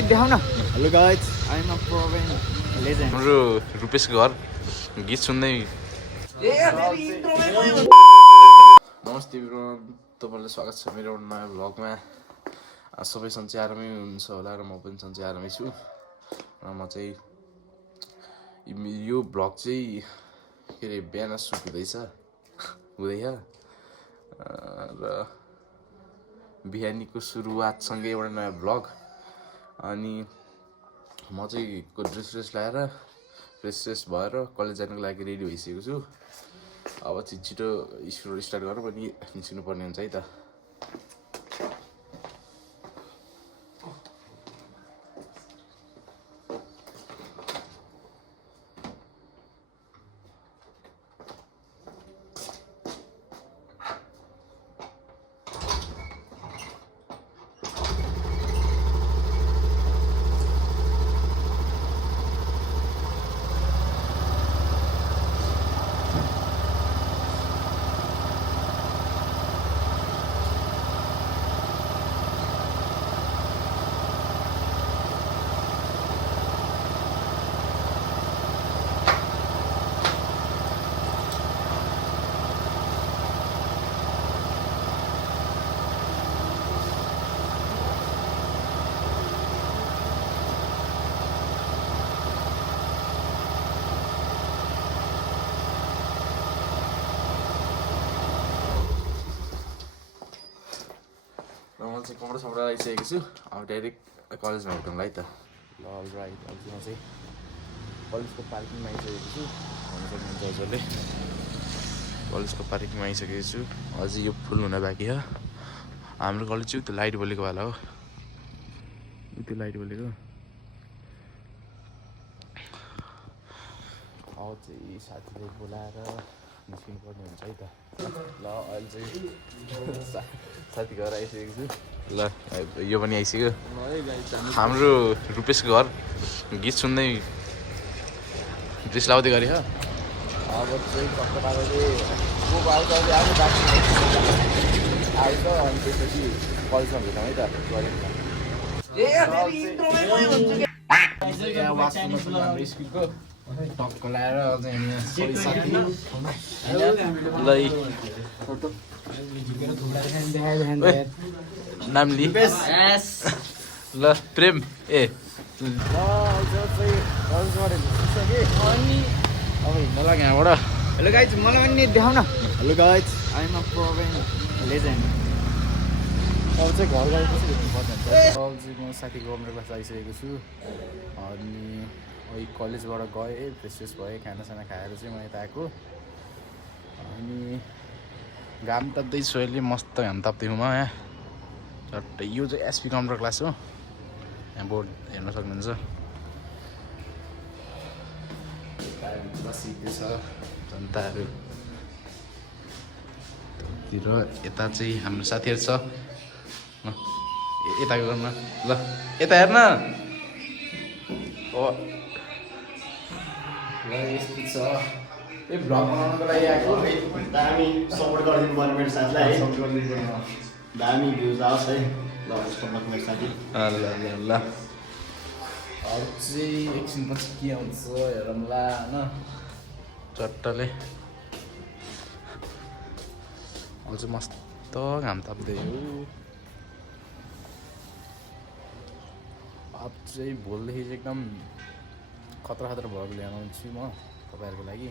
Hello guys, I'm a proven legend. हाम्रो रुपेशको घर गीत सुन्दै नमस्ते एभ्रिवान, तपाईँलाई स्वागत छ मेरो नयाँ भ्लगमा। सबै सन्चै आरामै हुनुहुन्छ होला र म पनि सन्चै आरामै छु। र म चाहिँ यो भ्लग चाहिँ के अरे बिहान सुट हुँदैछ र बिहानीको सुरुवातसँगै एउटा नयाँ भ्लग। अनि म चाहिँ ड्रेस लगाएर फ्रेस भएर कलेज जानुको लागि रेडी भइसकेको छु। अब छिटो स्कुल स्टार्ट गरौँ अनि निस्किनु पर्ने हुन्छ है त। म चाहिँ कपडा सपडा लगाइसकेको छु। अब डाइरेक्ट कलेजमा भेटौँला है त। ल राइट, अब चाहिँ म चाहिँ कलेजको पार्किङमा आइसकेको छु। भन्नु सक्नुहुन्छ हजुरले, कलेजको पार्किङमा आइसकेको छु। अझै यो फुल हुन बाँकी छ। हाम्रो कलेज चाहिँ त्यो लाइट बलेको वाला हो, त्यो लाइट बलेको। अब चाहिँ साथीले बोलाएर निस्किनु पर्ने हुन्छ है त। ल अहिले चाहिँ साथी घर आइसकेको छु। ल यो पनि आइसक्यो हाम्रो रुपेशको घर गीत सुन्दै ड्रेस लाउँदै गरे। अब चाहिँ कस्तो पाराले आउँछ अनि त्यसपछि कलेजमा भेटौँ है त। स्कुलको टक्क लगाएर नाम लि ल प्रेम ए अब हिँड्न लाग्यो यहाँबाट। Hello guys, मलाई पनि देखाउन। Hello guys, I'm a proven legend. अब चाहिँ घर गएपछि भेट्नुपर्ने हुन्छ। अब चाहिँ म साथीको कम्प्युटर क्लास आइसकेको छु। अनि अहिले कलेजबाट गएँ, फ्रेस भएँ, खानासाना खाएर चाहिँ म यता आएको। अनि घाम ताप्दैछु अहिले, मस्त घाम ताप्दैछु म यहाँ झट्टै। यो चाहिँ एसपी कम्प्युटर क्लास हो, यहाँ बोर्ड हेर्न सक्नुहुन्छ। बसिदिएको छ जनताहरू तिर। यता चाहिँ हाम्रो साथीहरू छ, यता गर्न ल, यता हेर्न। यस्तो छ ए भ्लग बनाउनको लागि आएको। दामी सपोर्ट गरिदिनु पर्यो मेरो साथीलाई है। दामी भ्युज आओस् है। ल सपोर्ट मेरो साथी। ल अब चाहिँ एकछिनपछि के आउँछ हेरौँला होइन चट्टले। अब चाहिँ मस्त घाम ताप्दै हो। अब चाहिँ भोलिदेखि चाहिँ एकदम खतरा भ्लग ल्याउनु आउँछु म तपाईँहरूको लागि।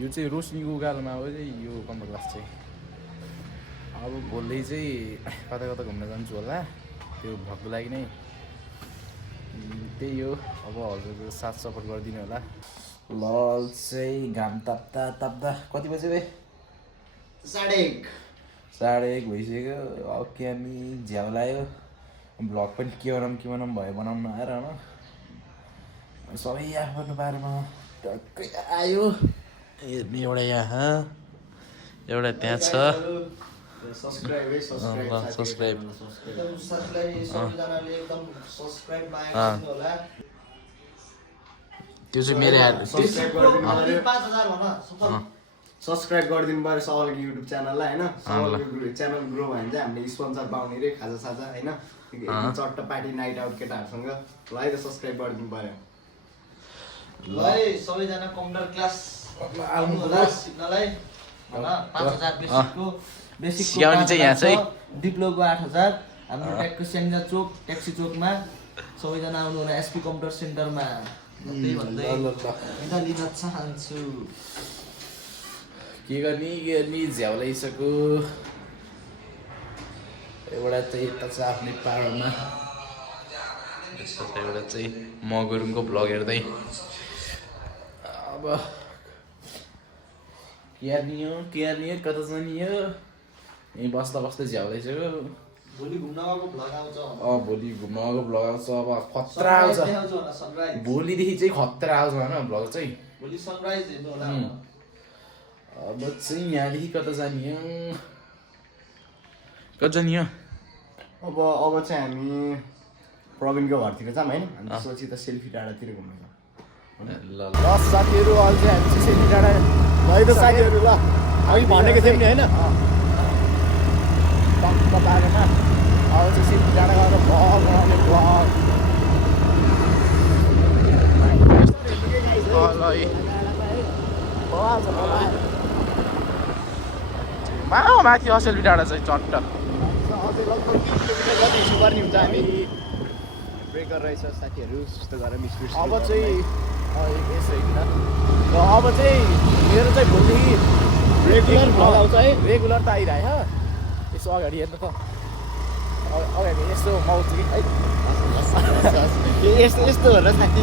यो चाहिँ रोशनीको उकालोमा हो चाहिँ यो कम्प्युटर क्लास चाहिँ। अब भोलि चाहिँ कता कता घुम्न जान्छु होला त्यो भ्लगको लागि नै। त्यही हो, अब हजुरको साथ सपोर्ट गरिदिनु होला। ल चाहिँ घाम ताप्दा ताप्दा कति बज्यो बे? 1:30 भइसक्यो। अब के हामी झ्याउ लाग्यो। भ्लग पनि के बनाऊँ भयो बनाउनु आएर होइन सबै आफ्नो बारेमा टक्कै आयो। एउटा यहाँ एउटा त्यहाँ छ। सब्सक्राइब त्यो चाहिँ मेरो सब्सक्राइब गरिदिनु पऱ्यो सवालको युट्युब च्यानललाई होइन सवालको च्यानल ग्रो भयो भने चाहिँ हामीले स्पोन्सर पाउने रे खाजा साजा होइन एकदम चट्ट पार्टी नाइट आउट केटाहरूसँग ल है त सब्सक्राइब गरिदिनु पऱ्यो ल है सबैजना कम्प्युटर क्लास आउनु होला सिक्नलाई हैन 5000 बेसिकको सिकाउने चाहिँ यहाँ चाहिँ डिप्लोको 8000 हाम्रो ट्याक्को स्याङ्जा चोक ट्याक्सी चोकमा सबैजना आउनु होला एसपी कम्प्युटर सेन्टरमा त्यही भन्दै हैन लिन चाहन्छु के गर्ने झ्याउ लगाइसक्यो एउटा चाहिँ यता छ आफ्नै पाहाडमा एउटा चाहिँ म गुरुङको भ्लग हेर्दै अब के गर्ने कता जाने हो यहीँ बस्दा बस्दै झ्याउ लगाइसक्यो भोलि घुम्न गएको भ्लग आउँछ भोलि घुम्न गएको भ्लग आउँछ अब खतरा आउँछ सनराइज भोलिदेखि चाहिँ खतरा आउँछ होइन भ्लग चाहिँ भोलि सनराइज हेर्नु होला अब चाहिँ यहाँदेखि कता जाने हो कता जाने हो अब चाहिँ हामी प्रवीणको घरतिर जाऊँ होइन अनि त्यसपछि त सेल्फी डाँडातिर घुम्नु जाऊँ ल साथीहरू अहिले चाहिँ हामी चाहिँ सेल्फी डाँडा है त साथीहरू ल अघि भनेको थियौँ नि होइन टक्क बारेमा अब चाहिँ सेल्फी डाँडा गएर भ्लग बनाउने भ्लग माथि सेल्फी डाँडा चाहिँ चट्ट अझै लगभग 3 किलोमिटर जति हिँड्नु पर्ने हुन्छ हामी ब्रेकर रहेछ साथीहरू जस्तो गरेर मिस अब चाहिँ यसो होइन र अब चाहिँ मेरो चाहिँ भोलिदेखि रेगुलर भ्लग आउँछ है रेगुलर त आइरह्यो यसो अगाडि हेर्नु त अगाडि यस्तो माउथ कि है यस्तो यस्तो होला साथी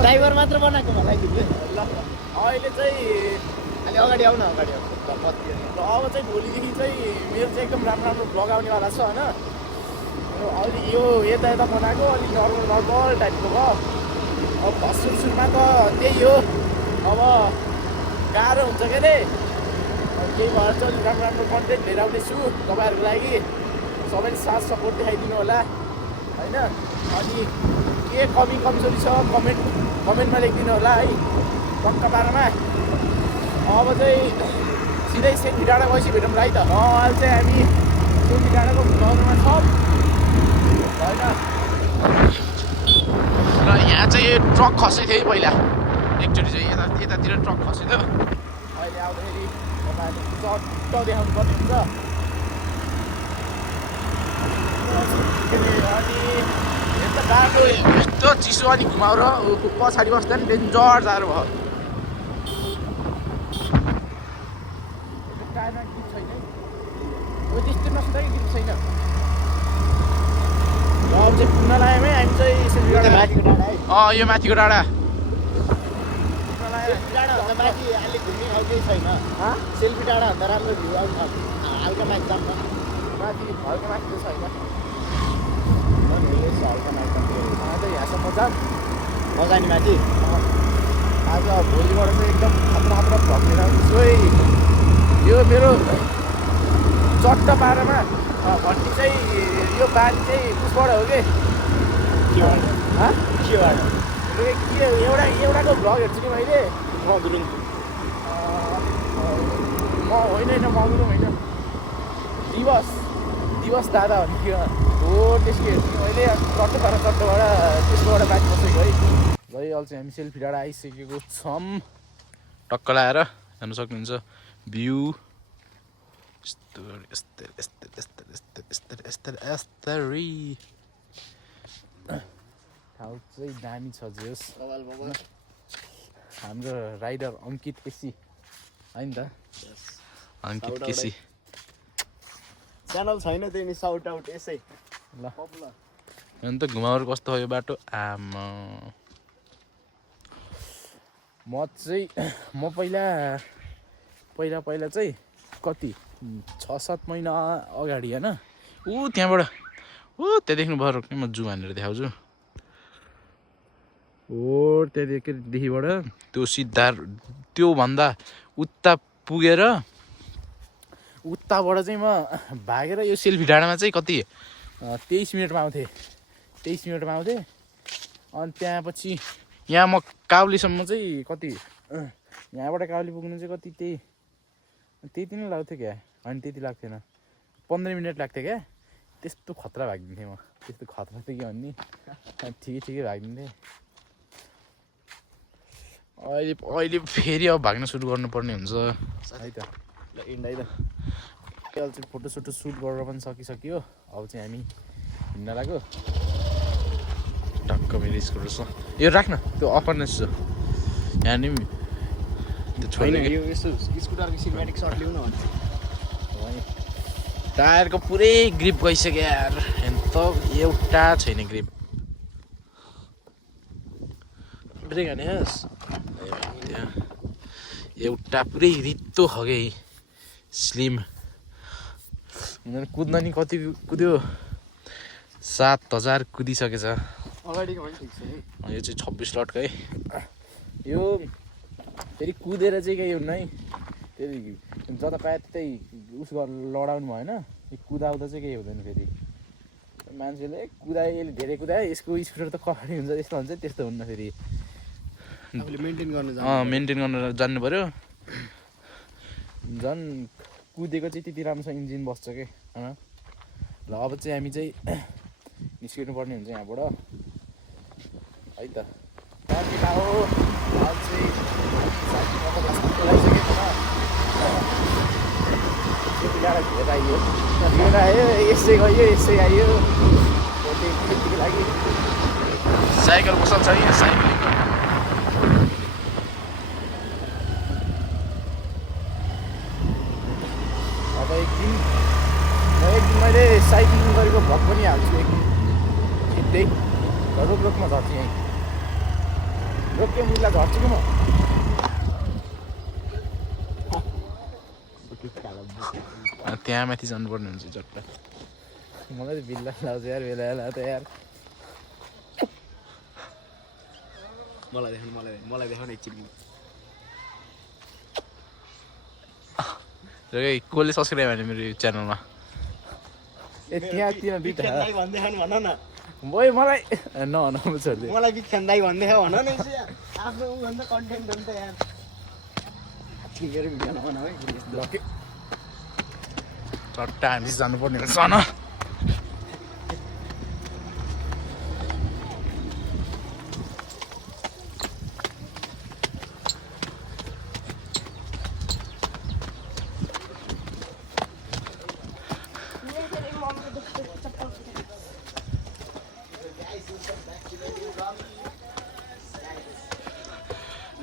ड्राइभर मात्र बनाएको मलाई तिमीले ल अहिले चाहिँ अलि अगाडि आउन अगाडि आउनु र अब चाहिँ भोलिदेखि चाहिँ मेरो चाहिँ एकदम राम्रो राम्रो भ्लग आउनेवाला छ होइन अलि यो यता बनाएको अलिक नर्मल टाइपको भयो अब सुरुमा त त्यही हो अब गाह्रो हुन्छ के अरे केही भएर चाहिँ अलिक राम्रो राम्रो कन्टेन्ट लिएर आउँदैछु तपाईँहरूको लागि सबैले साथ सपोर्ट देखाइदिनु होला होइन अनि के कमी कमजोरी छ कमेन्टमा लेखिदिनु होला है पक्का पारामा अब चाहिँ सिधै सेल्फी डाँडा गएपछि भेटौँ है त अहिले चाहिँ हामी सेल्फी डाँडाको भ्लगमा छौँ होइन र यहाँ चाहिँ ट्रक खसेको थियो है पहिला एकचोटि चाहिँ यतातिर ट्रक खसेको थियो अहिले आउँदाखेरि तपाईँहरूले चट्ट देखाउनु पर्ने हुन्छ अनि यस्तो बाटो यस्तो चिसो अनि घुमाएर पछाडि बस्दा नि डेन्जर साह्रो भयो टायरमा गीत छैन त्यस्तो नसुधा कि गीत छैन अब चाहिँ पुग्न लाग्यौँ है हामी चाहिँ माथिको डाँडा है यो माथिको डाँडा सेल्फी डाँडाभन्दा माथि अहिले घुम्ने ठाउँ केही छैन सेल्फी डाँडाभन्दा राम्रो भ्यू आउँछ हल्का माथि जाऊँ न माथि हल्का माथि त छैन हल्का माथि आज यहाँसम्म जाऊँ मजा नि माथि आज भोलिबाट चाहिँ एकदम खतरा खतरा भ्लग लिएर आउँछु है यो मेरो चट्ट पारामा भन्ने चाहिँ यो बानी चाहिँ उसबाट हो कि एउटाको भ्लग हेर्छु कि मैले गुरुङ म होइन म गुरुङ होइन दिवस दादा भन्ने हो त्यसको हेर्छु कि मैले चट्टबाट त्यसकोबाट बानी बसेको है ल अहिले चाहिँ हामी सेल्फी डाँडा आइसकेको छौँ टक्क लगाएर हेर्नु सक्नुहुन्छ भ्यू यस्तरी ठाउँ चाहिँ दामी छ जेस हाम्रो राइडर अङ्कित केसी होइन त अङ्कित केसी च्यानल छैन त्यही नि साउट आउट यसै ल अन्त घुमाउरो कस्तो हो यो बाटो म पहिला चाहिँ कति 6-7 महिना अगाडि होइन त्यहाँबाट त्यहाँ देख्नु भयो रोक्ने म जू हानेर देखाउँछु त्यहाँदेखिबाट त्यो सिधा त्योभन्दा उता पुगेर उताबाट चाहिँ म भागेर यो सेल्फी डाँडामा चाहिँ कति 23 मिनटमा आउँथेँ अनि त्यहाँपछि यहाँ म काउलीसम्म चाहिँ कति यहाँबाट काउली पुग्नु चाहिँ कति त्यति नै लाग्थ्यो क्या होइन त्यति लाग्थेन 15 मिनट लाग्थ्यो क्या त्यस्तो खतरा भागिदिन्थेँ म त्यस्तो खतरा थियो कि भन्ने ठिकै भागिदिन्थेँ अहिले फेरि अब भाग्न सुरु गर्नुपर्ने हुन्छ है त ल इन्ड है त अहिले चाहिँ फोटोसोटो सुट गरेर पनि सकिसक्यो अब चाहिँ हामी हिँड्न लाग्यो टक्क मेरो स्कुटर रहेछ यो राख्न त्यो अपर्नेस छ यहाँ नि त्यो होइन छोड्ने यो यसो स्कुटरको सिनेमेटिक सर्ट ल्याउन भन्छ टायरको पुरै ग्रिप गइसक्यो यार त एउटा छैन ग्रिप ब्रेक हाने एउटा पुरै रित्तो खगे स्लिम कुद्न नि कति कुद्यो 7000 कुदिसकेछ अगाडिको पनि ठिक छ है यो चाहिँ 26 लटको है यो फेरि कुदेर चाहिँ के हुन्न है फेरि जता पाए त्यतै उस लडाउनु भएन कुदाउँदा चाहिँ केही हुँदैन फेरि मान्छेले कुदाए धेरै कुदाए यसको स्पिड त कहाडी हुन्छ यस्तो हुन्छ त्यस्तो हुन्न फेरि मेन्टेन गर्न मेन्टेन गर्न जान्नु पऱ्यो झन् कुदेको चाहिँ त्यति राम्रोसँग इन्जिन बस्छ कि होइन ल अब चाहिँ हामी चाहिँ निस्किनु पर्ने हुन्छ यहाँबाट है त केटा हो अब चाहिँ घेर आयो यसै गयो यसै आयो लागि साइकल बसल छ यहाँ साइक्लिङ अब एक दिन मैले साइक्लिङ गरेको भ्लग पनि हाल्छु एक दिन खिच्दै रोकमा झर्छु यहीँ रोक्यो मुला झर्छु कि म त्यहाँ माथि जानुपर्ने हुन्छ चट्ट मलाई त बिल्ला लाग्छ यार बेला त यार मलाई देखाउनु एकछिन कसले सब्सक्राइब भने मेरो च्यानलमा ए त्यहाँ त्यहाँ दुइटा भन्दै भन न भयो मलाई छोडिदियो मलाई बिख्यान दाइ भन्दै भन न आफ्नो भन्दा कन्टेन्ट हुन्छ यार ठिकेर भिडियो नबनाऊ है चट्टा हामी जानुपर्ने हुन्छ न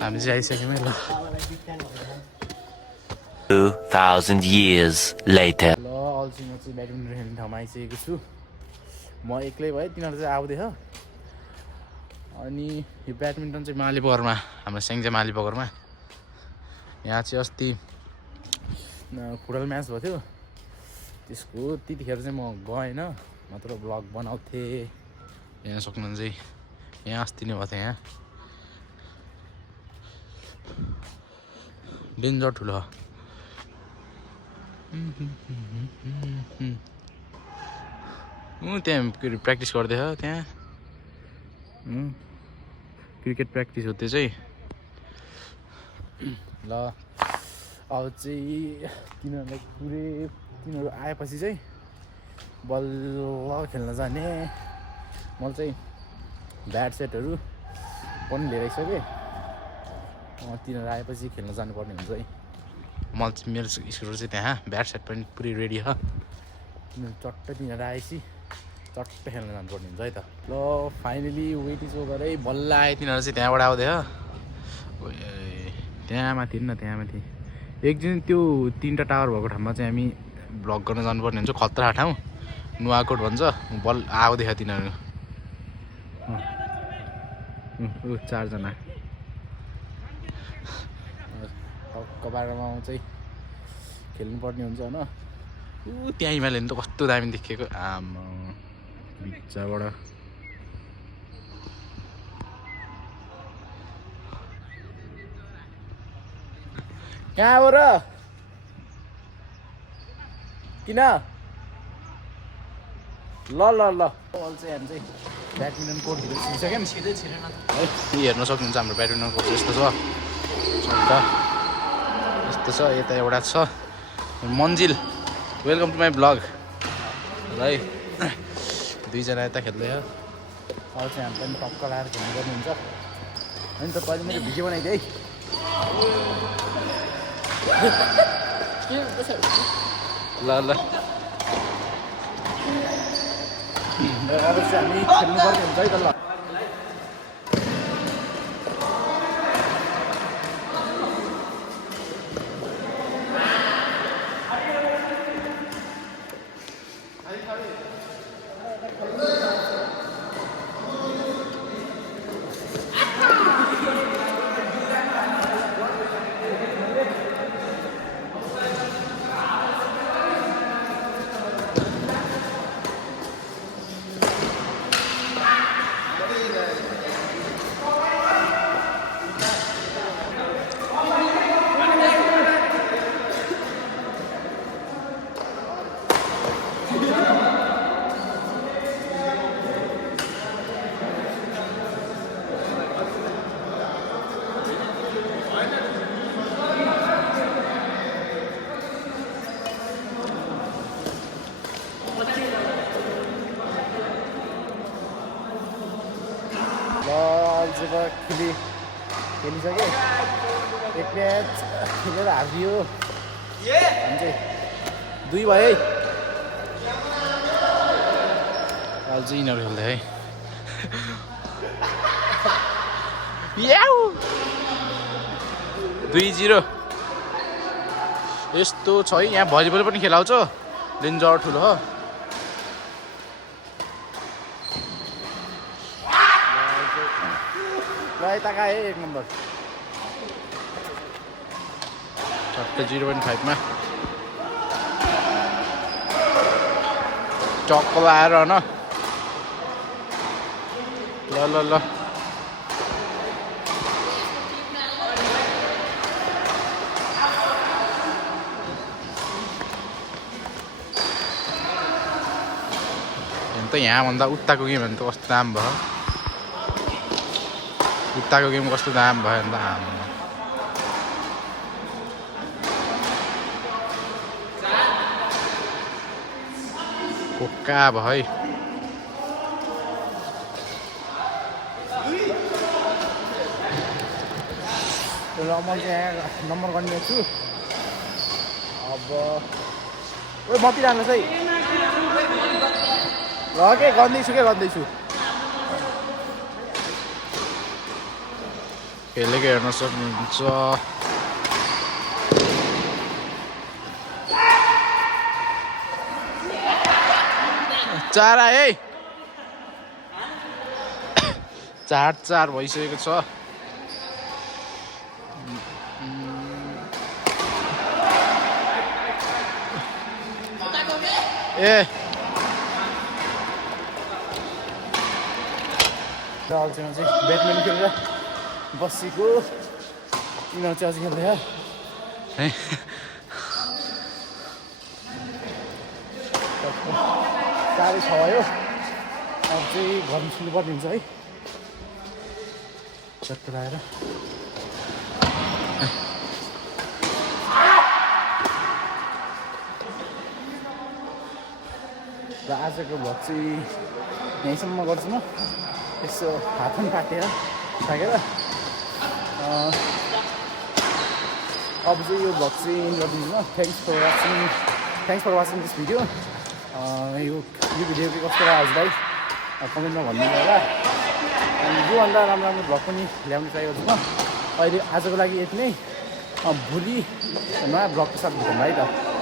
हामी चाहिँ आइसक्यौँ है ल 2000 years later ल अल्छी म चाहिँ ब्याडमिन्टन खेल्ने ठाउँमा आइसकेको छु म एक्लै भएँ तिनीहरू चाहिँ आउँदै हो अनि यो ब्याडमिन्टन चाहिँ मालीबगरमा हाम्रो स्याङ्जा मालीबगरमा यहाँ चाहिँ अस्ति फुटबल म्याच भएको थियो त्यसको त्यतिखेर चाहिँ म गएन मात्र भ्लग बनाउँथेँ यहाँ सक्नुहुन्छ चाहिँ यहाँ अस्ति नै भएको थियो यहाँ डेन्जर ठुलो त्यहाँ प्र्याक्टिस गर्दै हो त्यहाँ क्रिकेट प्र्याक्टिस हो त्यो चाहिँ ल अब चाहिँ तिनीहरू आएपछि चाहिँ बल्ल खेल्न जाने मैले चाहिँ ब्याट सेटहरू पनि लिएर आइसकेँ तिनीहरू आएपछि खेल्न जानुपर्ने हुन्छ है मैले चाहिँ मेरो स्कुटर चाहिँ त्यहाँ ब्याट सेट पनि पुरै रेडी छ चट्ट तिनीहरू आएपछि चट्ट खेल्न जानुपर्ने हुन्छ है त ल फाइनली वेटिज गरेँ बल्ल आयो तिनीहरू चाहिँ त्यहाँबाट आउँदै हो त्यहाँ माथि न त्यहाँ माथि एक दिन त्यो 3टा टावर भएको ठाउँमा चाहिँ हामी भ्लग गर्न जानुपर्ने हुन्छ खतरा ठाउँ नुवाकोट भन्छ बल आउँदै थियो तिनीहरू 4 जना बाह्रमा चाहिँ खेल्नुपर्ने हुन्छ होइन त्यहाँ हिमालय त कस्तो दामी देखेको आमा बिचबाट कहाँ हो र किन ल ल ल चाहिँ हामी चाहिँ ब्याडमिन्टन कोर्टभित्र छिरिसक्यौँ है हेर्न सक्नुहुन्छ हाम्रो ब्याडमिन्टन कोर्ट यस्तो छ छक्का यस्तो छ यता एउटा छ मन्जिल वेलकम टु माई ब्लग है दुईजना यता खेल्दै हो अब चाहिँ हामी पनि टक्क लाएर खेल्नु गर्नुहुन्छ अनि त पहिले मेरो भिडियो बनाइदिए है ल ल अब चाहिँ हामी खेल्नुपर्ने हुन्छ है त ल खेलिसक्यो एक म्याच खेलेर हारियो हामी चाहिँ 2 भयो है अहिले चाहिँ यिनीहरू खेल्दै है 2-0 यस्तो छ है यहाँ भलिबल पनि खेलाउँछ डेन्जर ठुलो हो यता गए 1 नम्बर चट्टै 0.5 मा चक्क लाएर न ल ल ल यहाँभन्दा उताको गेम भने त कस्तो दाम भयो उताको गेम कस्तो दाम भयो नि त आम्मा कोक्का भयो है र म चाहिँ नम्बर गर्ने छु अब ओ मति जानुहोस् है ल के गर्दैछु खेलेको हेर्न सक्नुहुन्छ चार आए है 4-4 भइसकेको छ ए चाहिँ ब्याडमिन्टन खेलेर बसेको यिनीहरू चाहिँ अझै खेल्दै है साढे 6 भयो अब चाहिँ घर निस्किनुपर्ने हुन्छ है चट्ट लगाएर र आजको भ्लग चाहिँ यहीँसम्म गर्छु म यसो हात पनि काटेर थाकेर अब चाहिँ यो भ्लग चाहिँ एन्ड गरिदिन्छु म thanks for watching this video यो भिडियो चाहिँ कस्तो लाग्यो हजुरलाई कमेन्टमा भनिदिनु होला अनि योभन्दा राम्रो भ्लग पनि ल्याउनु ट्राई गर्छु म अहिले आजको लागि यति नै भोलि नयाँ भ्लगको साथ भेटौँ है त